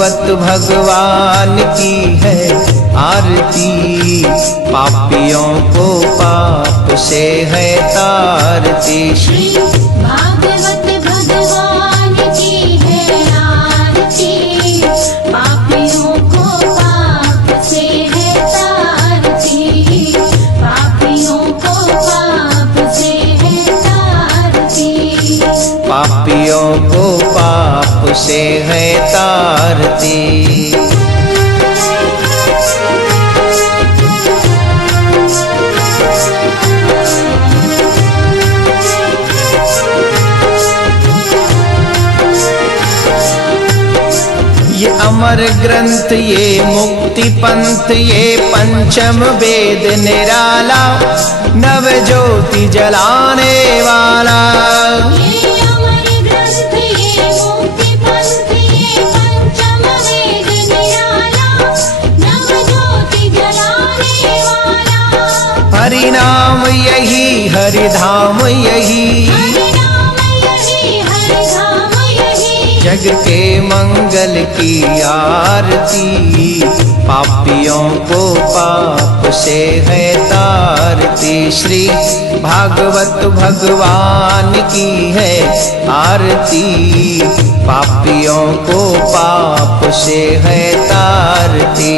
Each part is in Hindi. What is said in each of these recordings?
भागवत भगवान की है आरती, पापियों को पाप से है तारती। श्री भागवत भगवान की है आरती, पापियों को पाप से है तारती, पापियों को पाप से है तारती, पापियों को पाप से है तारती। ये अमर ग्रंथ, ये मुक्ति पंथ, ये पंचम वेद निराला, नव ज्योति जलाने वाला। ये अमर ग्रंथ, ये मुक्ति पंथ, ये पंचम वेद निराला, नव ज्योति जलाने वाला। हरि नाम यही, हरि धाम यही, हरि नाम यही, हरि धाम यही, जग के मंगल की आरती, पापियों को पाप से है तारती। श्री भागवत भगवान की है आरती, पापियों को पाप से है तारती,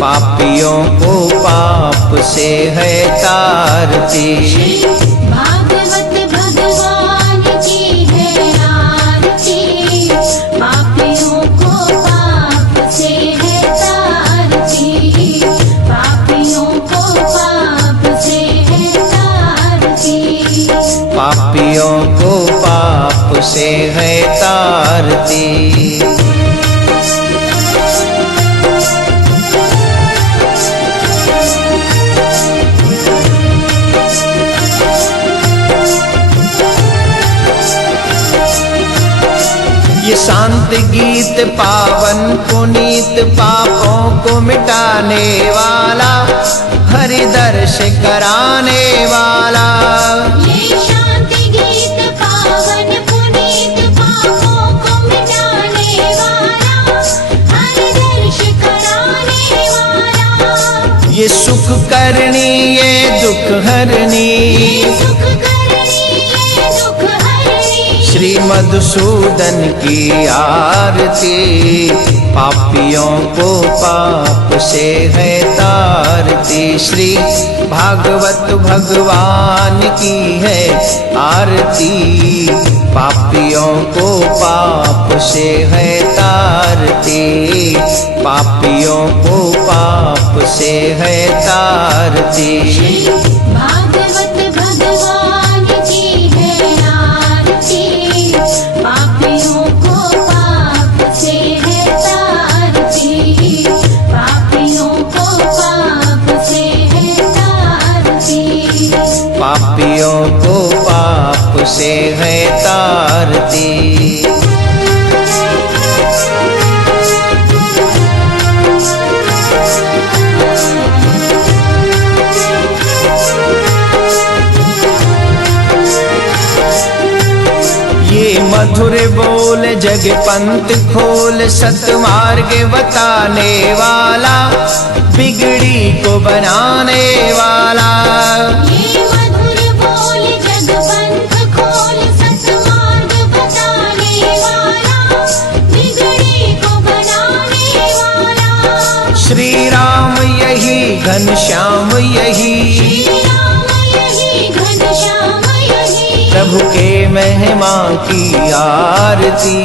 पापियों को पाप से है तारती। भागवत भगवान की है आरती, पापियों को पाप से है तारती, पापियों को पाप से है तारती, पापियों को पाप से है तारती। ये शांत गीत पावन पुनीत, पापों को मिटाने वाला, हरि दर्श कराने वाला। ये शांति गीत पावन पुनीत, पापों को मिटाने वाला, हरि दर्श कराने वाला। ये सुख करनी, ये दुख हरनी, ये सुख करनी, ये दुख हरनी, श्री मधुसूदन की आरती, पापियों को पाप से है तारती। श्री भागवत भगवान की है आरती, पापियों को पाप से है तारती, पापियों को पाप से है तारती। भागवत भगवान की है आरती, पापियों को पाप से है तारती, पापियों को पाप से है तारती, पापियों को पाप से है तारती। ये मधुर बोल जग पंथ खोल, सतमार्ग बताने वाला, बिगड़ी को बनाने वाला। ये मधुर बोल जग पंथ खोल, सतमार्ग बताने वाला, बिगड़ी को बनाने वाला। श्री राम यही, घनश्याम यही, श्री राम यही, घनश्याम यही, प्रभु के महिमा की आरती,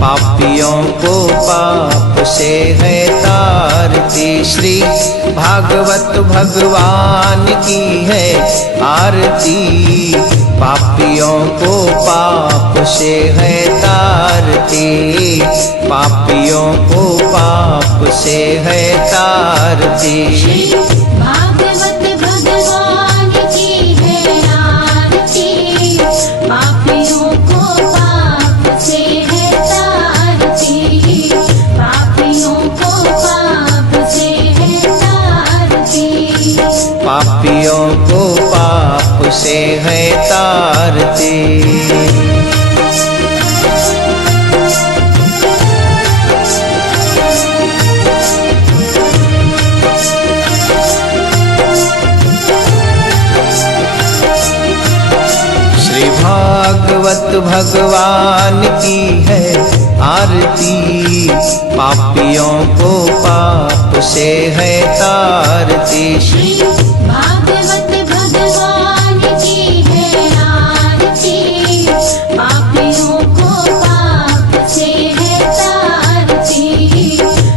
पापियों को पाप से है तारती। श्री भागवत भगवान की है आरती, पापियों को पाप से है तारती, पापियों को पाप से है तारती। भागवत भगवान की है आरती, पापियों को पाप से है तारती, पापियों को पाप से है तारती, पापियों को पाप से है तारती। भागवत भगवान की है आरती, पापियों को पाप से है तारती। श्री भागवत भगवान की है आरती, पापियों को पाप से है तारती,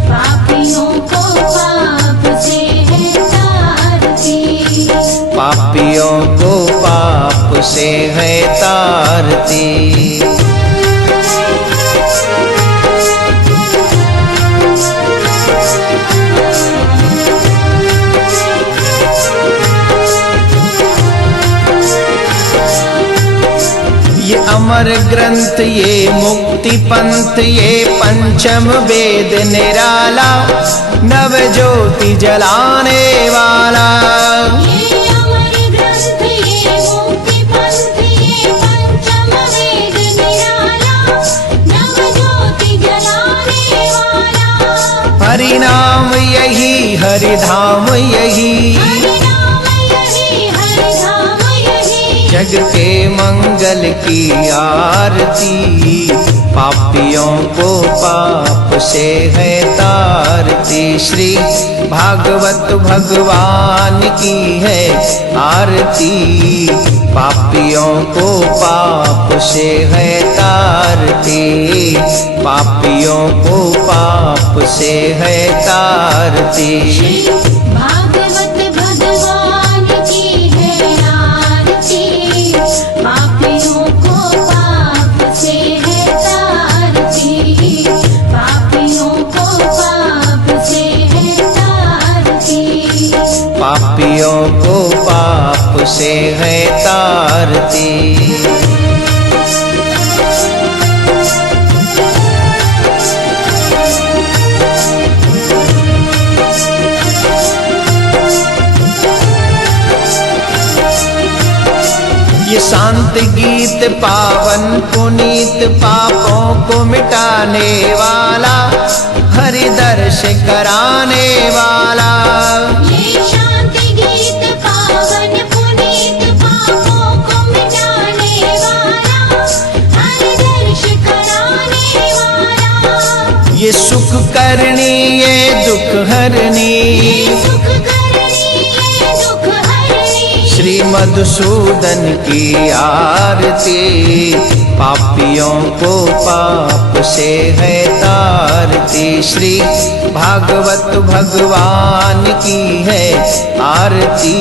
पापियों को पाप से है तारती, पापियों को पाप से है तारती। ये अमर ग्रंथ, ये मुक्ति पंथ, ये पंचम वेद निराला, नव ज्योति जलाने वाला। ये अमर ग्रंथ, ये मुक्ति पंथ, ये पंचम वेद निराला, नव ज्योति जलाने वाला। हरि नाम यही, हरि धाम यही, हरि नाम यही, हरि धाम यही, जग के मंगल की आरती, पापियों को पाप से है तारती। श्री भागवत भगवान की है आरती, पापियों को पाप से है तारती, पापियों को पाप से है तारती। भागवत भगवान की है आरती, पापियों को पाप से है तारती, पापियों को पाप से है तारती, पापियों को पाप से है तारती। ये शांत गीत पावन पुनीत, पापों को मिटाने वाला, हरि दर्श कराने वाला। ये शांति गीत पावन पुनीत, पापों को मिटाने वाला, हरि दर्श कराने वाला। ये सुख करनी, ये दुख हरनी, ये सुख करनी, ये दुख हरनी, श्री मधुसूदन की आरती, पापियों को पाप से है तारती। श्री भागवत भगवान की है आरती,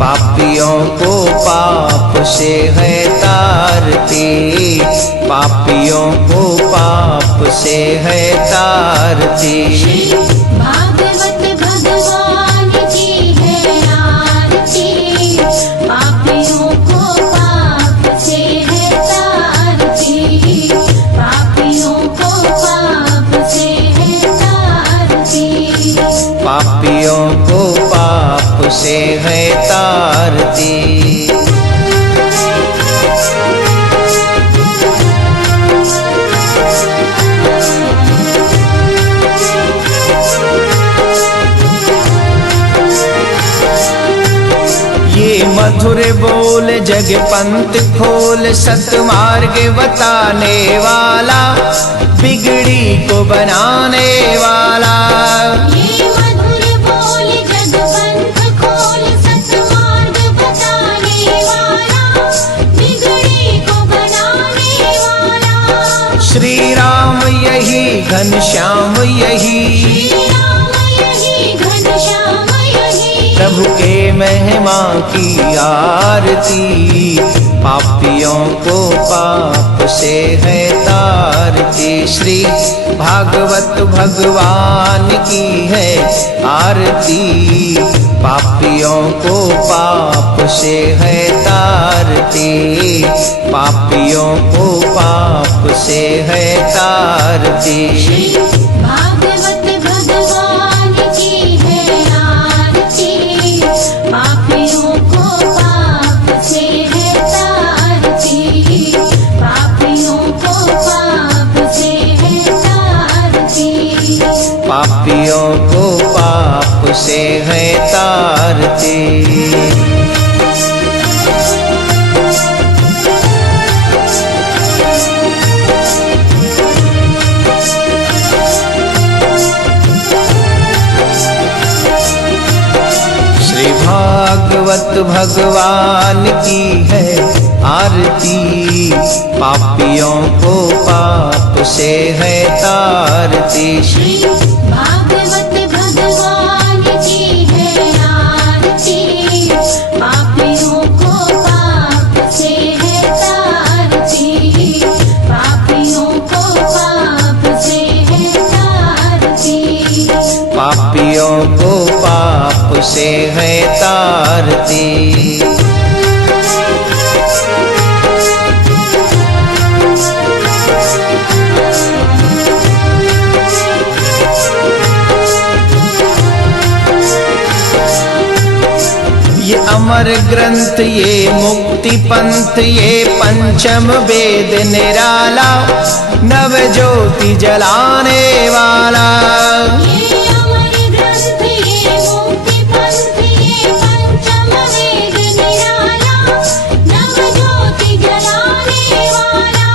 पापियों को पाप से है तारती, पापियों को पाप से है तारती। भागवत भगवान की है आरती, पापियों को पाप से है तारती, पापियों को पाप से है तारती, पापियों को पाप से है तारती। ये मधुर बोल जग पंथ खोल, सतमार्ग बताने वाला, बिगड़ी को बनाने वाला। ये मधुर बोल जग पंथ खोल, सतमार्ग बताने वाला, बिगड़ी को बनाने वाला। श्री राम यही, घनश्याम यही, श्री राम यही, घनश्याम यही, प्रभु के महिमा की आरती, पापियों को पाप से है तारती। श्री भागवत भगवान की है आरती, पापियों को पाप से है तारती, पापियों को पाप से है तारती। भागवत भगवान की है आरती, पापियों को पाप से है तारती, पापियों को पाप से है तारती, पापियों को पाप से है तारती। भगवान की है आरती, पापियों को पाप से है तारती। श्री भागवत भगवान की है आरती, पापियों को पाप से है तारती, पापियों को पाप से है तारती, पापियों को पाप से है तारती। ये अमर ग्रंथ, ये मुक्ति पंथ, ये पंचम वेद निराला, नव ज्योति जलाने वाला। ये अमर ग्रंथ, ये मुक्ति पंथ, ये पंचम वेद निराला, नव ज्योति जलाने वाला।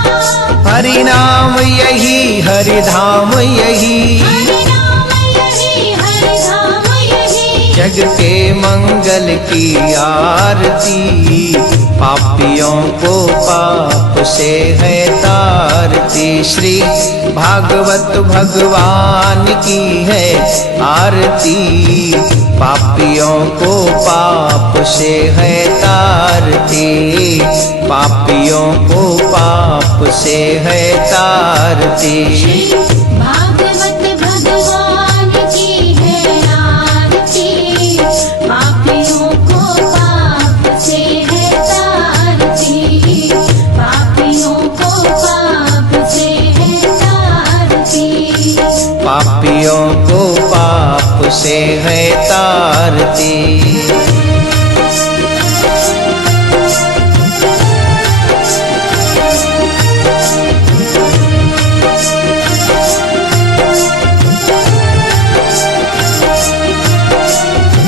हरि नाम यही, हरि धाम यही, हरि नाम यही, हरि धाम यही, जग के मंगल की आरती, पापियों को पाप से है तारती। श्री भागवत भगवान की है आरती, पापियों को पाप से है तारती, पापियों को पाप से है तारती। भागवत भगवान की है आरती, पापियों को पाप से है तारती, पापियों को पाप से है तारती, पापियों को पाप से है तारती।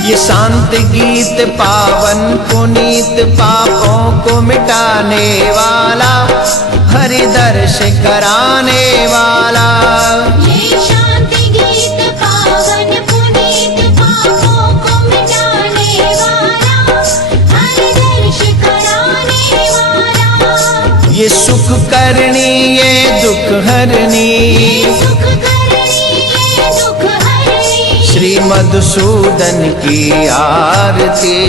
ये शांत गीत पावन पुनीत, पापों को मिटाने वाला, हरि दर्श कराने वाला। ये शांति गीत पावन पुनीत, पापों को मिटाने वाला, हरि दर्श कराने वाला। ये सुख करनी, ये दुख हरनी, सुख करनी, ये दुख हरनी, श्री मधुसूदन की आरती,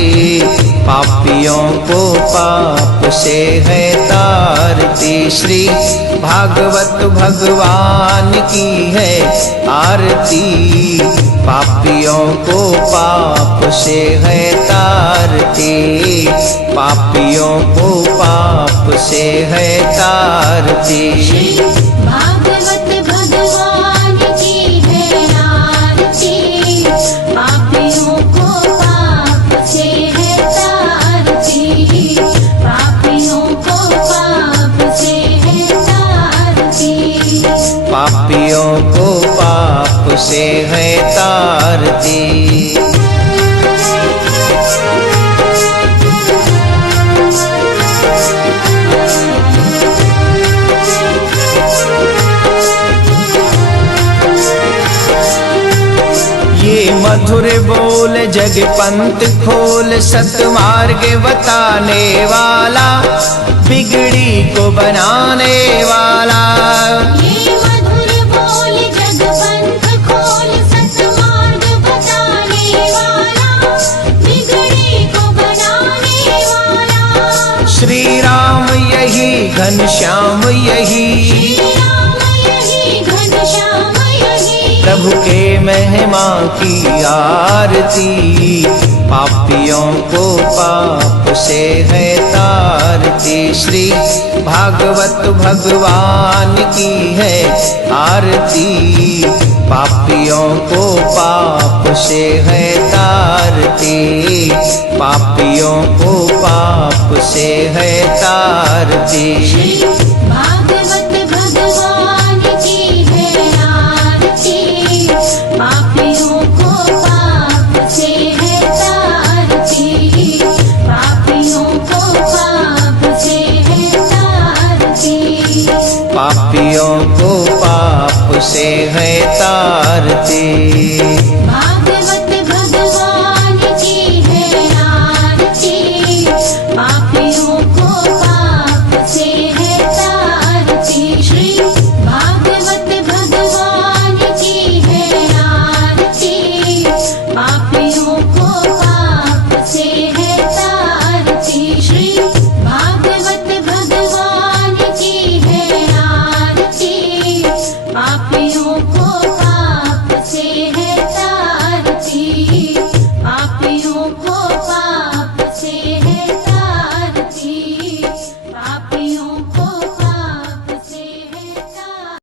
पापियों को पाप से है तारती। श्री भागवत भगवान की है आरती, पापियों को पाप से है तारती, पापियों को पाप से है तारती। भागवत भगवान की है आरती, पापियों को पाप से है तारती, पापियों को पाप से है तारती, पापियों को पाप से है तारती। ये मधुर बोल जग पंथ खोल, सतमार्ग बताने वाला, बिगड़ी को बनाने वाला। ये मधुर बोल जग पंथ खोल, सतमार्ग बताने वाला, बिगड़ी को बनाने वाला। श्री राम यही, घनश्याम यही, श्री राम यही, घनश्याम यही, प्रभु के महिमा की आरती, पापियों को पाप से है तारती। श्री भागवत भगवान की है आरती, पापियों को पाप से है तारती, पापियों को पाप से है तारती।